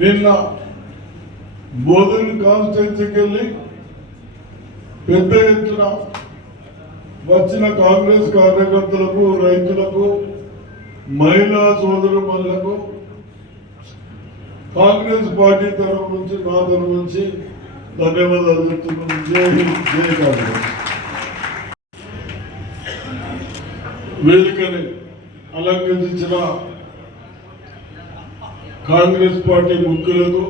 నిన్న బోధన కాన్స్టిట్యున్సీకి వెళ్ళి పెద్ద ఎత్తున వచ్చిన కాంగ్రెస్ కార్యకర్తలకు రైతులకు మహిళా సోదరులకు కాంగ్రెస్ పార్టీ తరఫు నుంచి నా తరఫు నుంచి ధన్యవాదాలు చెప్తున్నాను జై హింద్ జై కాంగ్రెస్. వేదికని అలంకరించిన కాంగ్రెస్ పార్టీ ముఖ్యులకు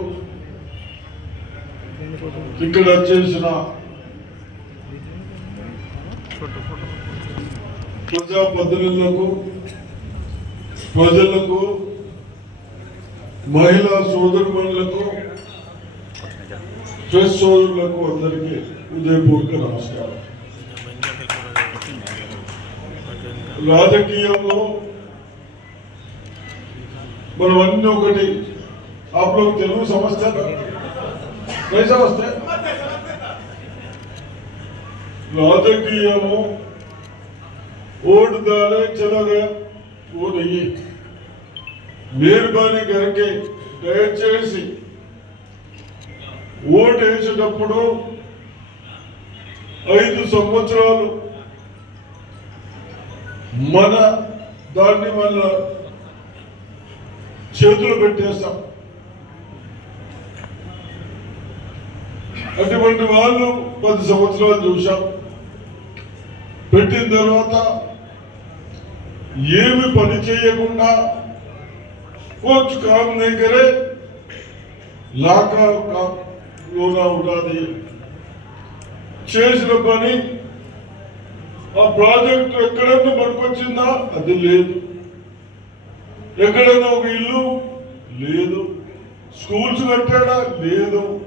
ఇక్కడ చేసిన ప్రజాప్రతినిధులకు ప్రజలకు మహిళా సోదరులకు ప్రెస్ సోదరులకు అందరికీ ఉదయపూర్వక నమస్కారం. రాజకీయంలో మనం అన్ని ఒకటి అప్పుడు తెలుగు సంస్థ సంస్థ రాజకీయము. ఓటు దారే చెలగా ఓటయ్యి మెహర్బానీ గారికి దయచేసి ఓటు వేసేటప్పుడు ఐదు సంవత్సరాలు మన దాన్ని మళ్ళీ చేతులు పెట్టేస్తాం. అటువంటి వాళ్ళు పది సంవత్సరాలు చూశాం. పెట్టిన తర్వాత ఏమి పని చేయకుండా కోచ్ కామ్ దగ్గరే లాకా ఉంటుంది చేసిన పని ఆ ప్రాజెక్ట్ ఎక్కడన్నా పనికొచ్చిందా? అది లేదు. ఎక్కడైనా ఒక ఇల్లు? లేదు. స్కూల్స్ కట్టాడా? లేదు.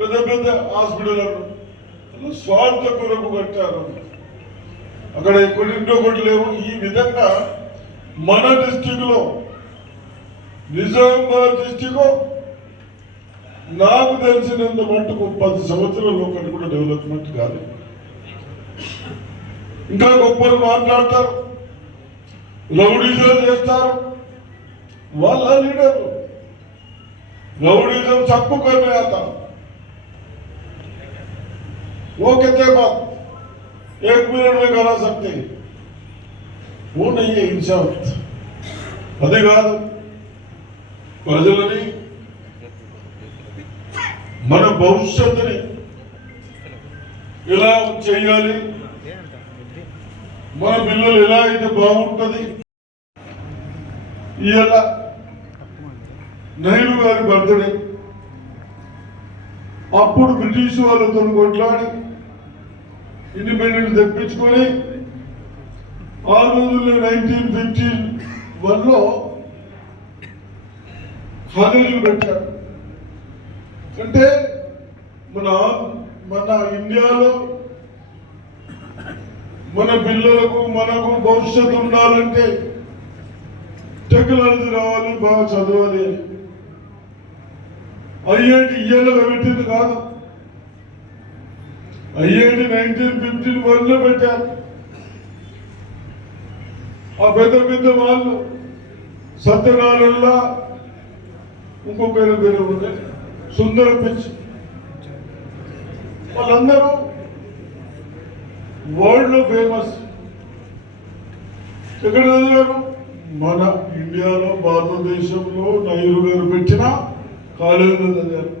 పెద్ద పెద్ద హాస్పిటల్ స్వార్థ కొరకు కట్టారు. అక్కడ కొన్నింటో ఒకటి లేవు. ఈ విధంగా మన డిస్టిక్లో నిజామాబాద్ డిస్టిక్ నాకు తెలిసినంత మట్టుకు పది సంవత్సరాలు ఒకటి కూడా డెవలప్మెంట్ కాదు ఇంకా గొప్పలు మాట్లాడతారు. రౌడీజం చేస్తారు. వాళ్ళ లీడర్లు रउडीजम सबको करने आता वो कहते बात एक मिनट में करा सकते हैं वो नहीं है इंसाफ అదే కాదు ప్రజలని మన భవిష్యత్తుని ఎలా చేయాలి మన పిల్లలు ఎలా అయితే బాగుంటుంది ఇలా నెహ్రూ గారి బర్త్డే. అప్పుడు బ్రిటిష్ వాళ్ళతో కొట్లాడి ఇండిపెండెంట్ తెప్పించుకొని ఆ రోజుల్లో నైన్టీన్ ఫిఫ్టీన్ వన్లో కాలేజీలు పెట్టారు. అంటే మన మన ఇండియాలో మన పిల్లలకు మనకు భవిష్యత్తు ఉండాలంటే టెక్నాలజీ రావాలి బాగా చదవాలి అని. ఐఐటి ఇయర్లో పెట్టింది కాదు. ఐఐటి నైన్టీన్ ఫిఫ్టీన్ వన్లో పెట్టారు. ఆ పెద్ద పెద్ద వాళ్ళు సత్యనారాయణ ఇంకో పేరు పేరు ఉంది సుందర పిచ్ వాళ్ళందరూ వరల్డ్లో ఫేమస్ ఎక్కడ చదివారు? మన ఇండియాలో భారతదేశంలో నైరు గారు పెట్టిన కాలేజీలో చదివారు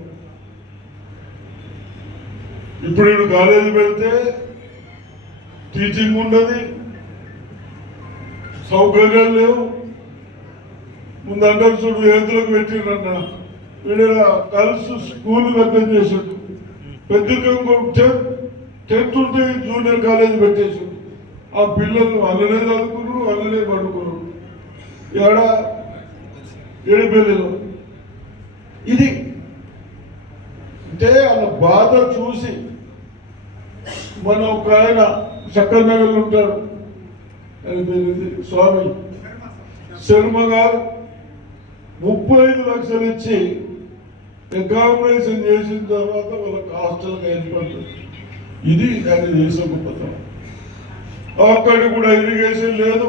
ఇప్పుడు నేను కాలేజీ పెడితే టీచింగ్ ఉండదు. సౌకర్యాలు లేవు. ముందు అంటారు చూడు ఏదులకు పెట్టిండ్రన్న వీడ కలిసి స్కూల్ అర్థం చేసాడు పెద్దగా టెన్త్ ఉంటే జూనియర్ కాలేజ్ పెట్టేసాడు ఆ పిల్లలు అల్లనే చదువుకున్నారు అల్లనే పడుకున్నారు. ఏడ? పిల్లలు ఇది అంటే వాళ్ళ బాధ చూసి మన ఒక ఆయన చక్కర్ ఉంటారు. ఉంటాడు స్వామి. శర్మ గారు ముప్పై ఐదు లక్షలు ఇచ్చి అకామిడేషన్ చేసిన తర్వాత వాళ్ళకి హాస్టల్గా ఏర్పడుతుంది ఇది ఆయన చేసే గొప్పతనం అక్కడ కూడా ఇరిగేషన్ లేదు.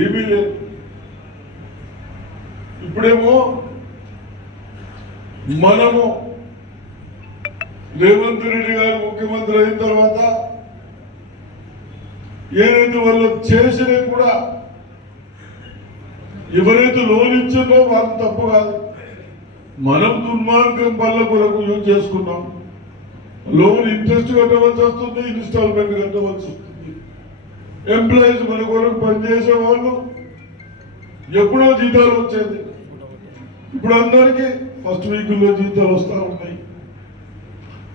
ఏమీ లేదు. ఇప్పుడేమో మనము రేవంత్ రెడ్డి గారు ముఖ్యమంత్రి అయిన తర్వాత ఏదైతే వాళ్ళు చేసినవి కూడా ఎవరైతే లోన్ ఇచ్చిందో వాళ్ళు తప్పు కాదు. మనం దుర్మార్గం వల్ల కొరకు యూజ్ చేసుకున్నాం. లోన్ ఇంట్రెస్ట్ కట్టవలసి వస్తుంది ఇన్స్టాల్మెంట్ కట్టవలసి వస్తుంది. ఎంప్లాయీస్ మన కొరకు పనిచేసే వాళ్ళు ఎప్పుడో జీతాలు వచ్చేది. ఇప్పుడు అందరికీ ఫస్ట్ వీక్లో జీతాలు వస్తూ ఉన్నాయి.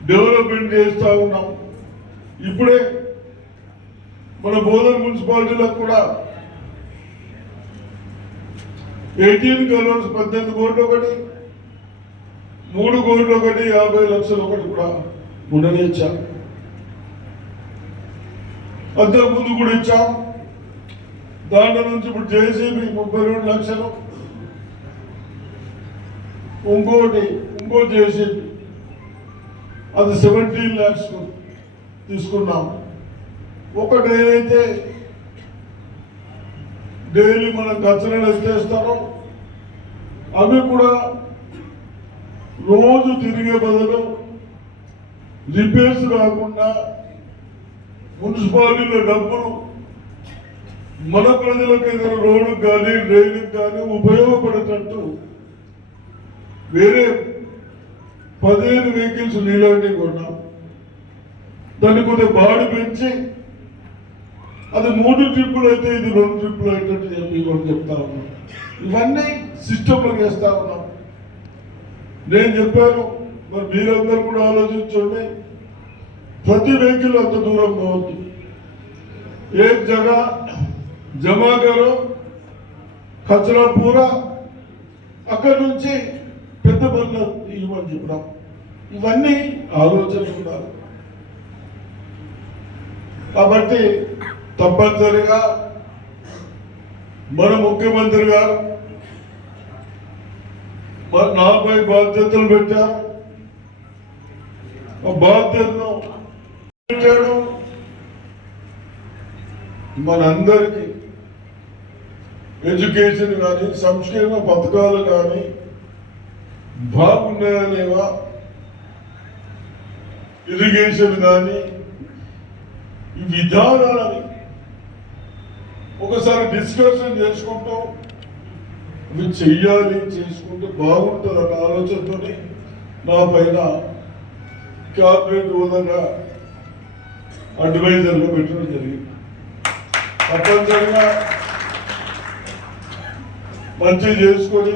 డెవలప్మెంట్ చేస్తూ ఉన్నాం. ఇప్పుడే మన బోధన మున్సిపాలిటీలకు కూడా ఎయిటీన్ కరోడ్స్ పద్దెనిమిది కోట్లు ఒకటి మూడు కోట్లు ఒకటి యాభై లక్షలు ఒకటి కూడా ఉండనిచ్చాం? ఇచ్చాం ముందు కూడా ఇచ్చాం. దాంట్లో నుంచి ఇప్పుడు జేసీబీ ముప్పై రెండు లక్షలు. ఇంకోటి ఇంకో జేసీబీ అది సెవెంటీన్ ల్యాక్స్ తీసుకున్నాం. ఒకటి ఏదైతే డైలీ మనం కచ్చరలు ఎత్తేస్తారో అవి కూడా రోజు తిరిగే బదులు రిపేర్స్ కాకుండా మున్సిపాలిటీలో డబ్బులు మన ప్రజలకు ఏదైనా రోడ్డు కానీ డ్రైనేజ్ కానీ ఉపయోగపడేటట్టు వేరే పదిహేను వెహికల్స్ నీలాంటి కొన్నాం. దాన్ని కొద్దిగా బాడి పెంచి అది మూడు ట్రిప్పులు అయితే ఇది రెండు ట్రిప్పులు అయ్యేటట్టు చెప్పి కూడా చెప్తా ఉన్నాం ఇవన్నీ సిస్టంలో చేస్తా ఉన్నాం. నేను చెప్పాను మరి మీరందరూ కూడా ఆలోచించండి. ప్రతి వెహికల్ అంత దూరం పోవద్దు. ఏ జగ జమా కచరాపూర అక్కడి నుంచి పెద్ద పనులు ఇవ్వమని చెప్పడం ఇవన్నీ ఆలోచనలు ఉండాలి కాబట్టి తప్పనిసరిగా మన ముఖ్యమంత్రి గారు నాపై బాధ్యతలు పెట్టారు. ఆ బాధ్యతను పెట్టాడు. మనందరికీ ఎడ్యుకేషన్ కానీ సంక్షేమ పథకాలు కానీ బాగున్నాయా లేవా ఇరిగేషన్ కానీ ఈ విధానాలని ఒకసారి డిస్కషన్ చేసుకుంటూ. ఇవి చెయ్యాలి చేసుకుంటే బాగుంటుంది అన్న ఆలోచనతో నా పైన క్యాబినెట్ హోదాగా అడ్వైజర్గా పెట్టడం జరిగింది. తప్పనిసరిగా మంచి చేసుకొని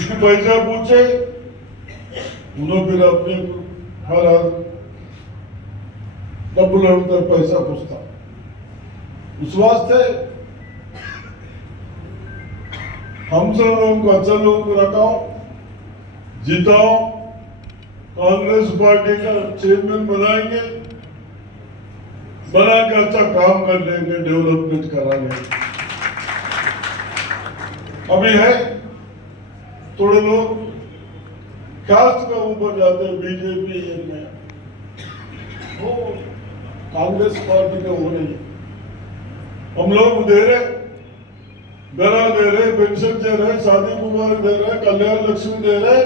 इसकी पैसा पूछे, उन्होंने फिर अपने हर हर डबल अंतर पैसा पूछता। उस वास्ते हम सब लोगों को अच्छा लोगों को रखाओ, जिताओ, कांग्रेस पार्टी का चेयरमैन बनाएँगे बना के अच्छा काम कर लेंगे, डेवलपमेंट कराएँगे। अभी है? थोड़े लोग कास्ट का ऊपर जाते हैं, बीजेपी में। वो कांग्रेस पार्टी का नहीं हम लोग दे रहे घरा दे रहे पेंशन दे रहे शादी मुबारक दे रहे कल्याण लक्ष्मी दे रहे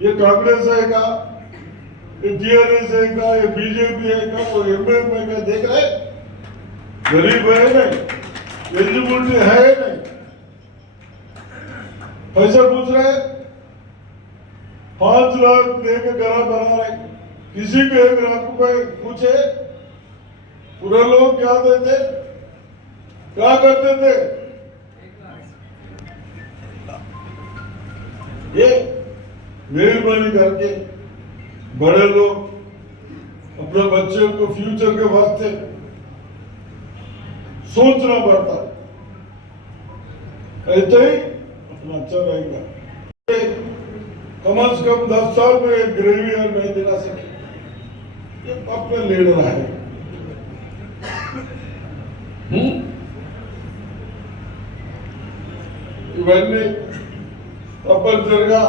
ये कांग्रेस है का, ये टीआरएस है का, ये बीजेपी है का, वो एमएम है का देख रहे गरीब है नहीं, एलिजिबिलिटी है नहीं। पैसा पूछ रहे पाँच लाख दे के घरा बना रहे किसी को एक लाख रुपए पूछे, पूरे लोग क्या देते? क्या करते थे? ये मेहरबानी करके बड़े लोग अपने बच्चों को फ्यूचर के वास्ते सोचना पड़ता। ऐसे ही अपना अच्छा रहेगा कम से कम दस साल में एक ग्रेवी और नहीं दिला सके ये अपने लीडर है हम्म? ఇవన్నీ తప్పనిసరిగా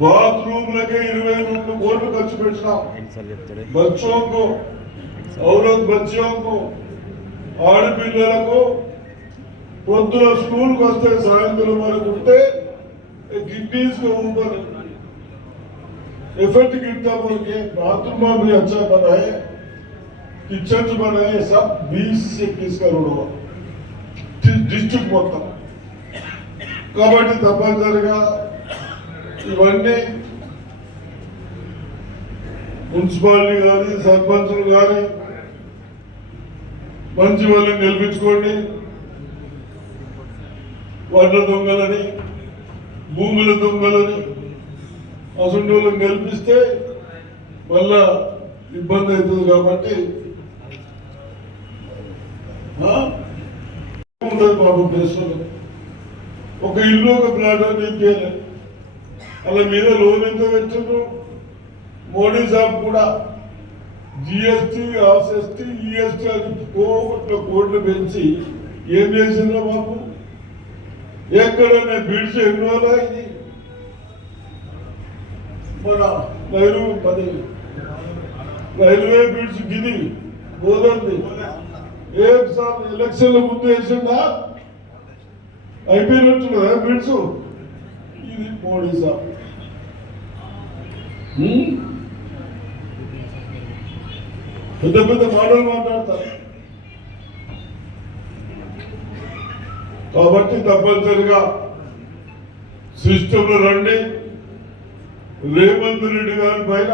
బాత్రూమ్లకే ఇరవై రెండు కోట్లు ఖర్చు పెట్టినాం ఎన్నిసార్లు చెప్తాడు बच्चों को औरत बच्चियों को ఆడపిల్లలకు పొద్దున స్కూల్కి వస్తే సాయంత్రం వరకు ఉంటే गिड्डीज के ऊपर इफेक्ट गिरता बोल के बाथरूम भी अच्छा बना है किचन बनाए सब बीस से इक्कीस करोड़ हुआ డిస్ట్రిక్ట్ మొత్తం కాబట్టి తప్పనిసరిగా ఇవన్నీ మున్సిపాలిటీ కానీ సర్పంచులు కానీ మంచి వాళ్ళని గెలిపించుకోండి వడ్ల దొంగలని భూముల దొంగలని అసలు కల్పిస్తే మళ్ళా ఇబ్బంది అవుతుంది కాబట్టి ఆ? ఉండదు బాబు దేశంలో. ఒక ఇల్లు ఒక ప్లాట్ అని వాళ్ళ అలా మీద లోన్ ఎంత పెట్టారు మోడీ సాబ్ కూడా జిఎస్టీ ఆర్ఎస్టీ ఈఎస్టీ అని కోట్ల కోట్లు పెంచి ఏం చేసిందో బాబు? ఎక్కడైనా బిడ్స్ ఎన్నోలా ఇది మన రైలు పది. రైల్వే బిడ్స్ గిది గోదంది ఏం సార్ ఎలక్షన్ల ముందు వేసిందా? అయిపోయినట్టున్నదా బిడ్స్? ఇది మోడీ సార్. పెద్ద పెద్ద మాటలు మాట్లాడతారు. కాబట్టి తప్పనిసరిగా సిస్టంలో రండి రేవంత్ రెడ్డి గారి పైన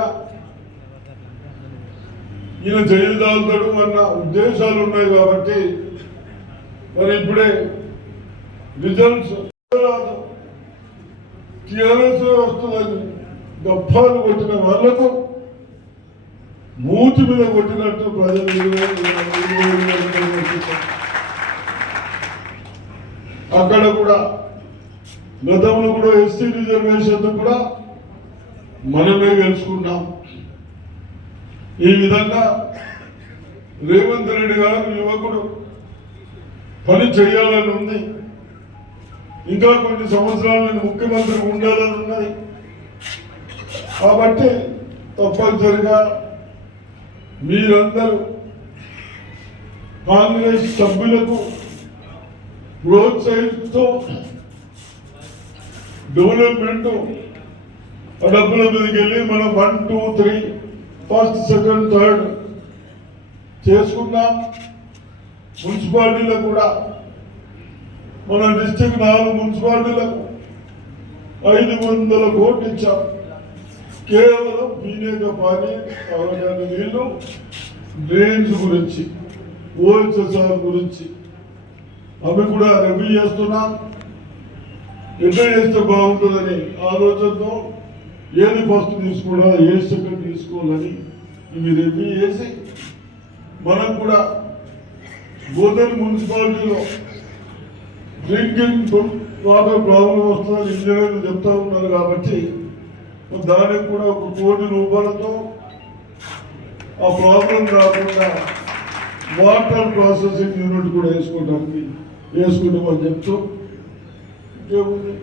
ఈయన జైలుదాల్తాడు అన్న ఉద్దేశాలు ఉన్నాయి కాబట్టి మరి ఇప్పుడే రిజల్ట్స్ టీఆర్ఎస్ వస్తుందని గప్పాలు కొట్టిన వాళ్ళకు మూతి మీద కొట్టినట్టు ప్రజలు అక్కడ కూడా గతంలో కూడా ఎస్సీ రిజర్వేషన్ కూడా మనమే గెలుచుకున్నాం. ఈ విధంగా రేవంత్ రెడ్డి గారు యువకుడు పని చేయాలని ఉంది. ఇంకా కొన్ని సంవత్సరాలను ముఖ్యమంత్రి ఉండాలని ఉన్నది. కాబట్టి తప్పనిసరిగా మీరందరూ కాంగ్రెస్ సభ్యులకు ప్రోత్సహిస్తూ డెవలప్మెంట్ డబ్బుల మీదకి వెళ్ళి మనం one two three first second third చేసుకున్నాం మున్సిపాలిటీలో కూడా మన డిస్టిక్ నాలుగు మున్సిపాలిటీలకు ఐదు వందల కోట్లు ఇచ్చాం. కేవలం పీనేక పానీ అవగాహన నీళ్ళు డ్రైన్స్ గురించి ఓఎస్ఎస్ఆర్ గురించి అవి కూడా రివ్యూ చేస్తున్నాం. రివ్యూ చేస్తే బాగుంటుందని ఆలోచనతో ఏది ఫస్ట్ తీసుకోవాలా ఏ సెకండ్ తీసుకోవాలని ఇవి రివ్యూ చేసి మనం కూడా గోదరి మున్సిపాలిటీలో డ్రింకింగ్ వాటర్ ప్రాబ్లం వస్తుందని ఇంజనీర్లు చెప్తా ఉన్నారు కాబట్టి దానికి కూడా ఒక కోటి రూపాయలతో ఆ ప్రాబ్లం రాకుండా వాటర్ ప్రాసెసింగ్ యూనిట్ కూడా వేసుకోవడానికి వేసుకుంటామని చెప్తూ ఇంకేముంది?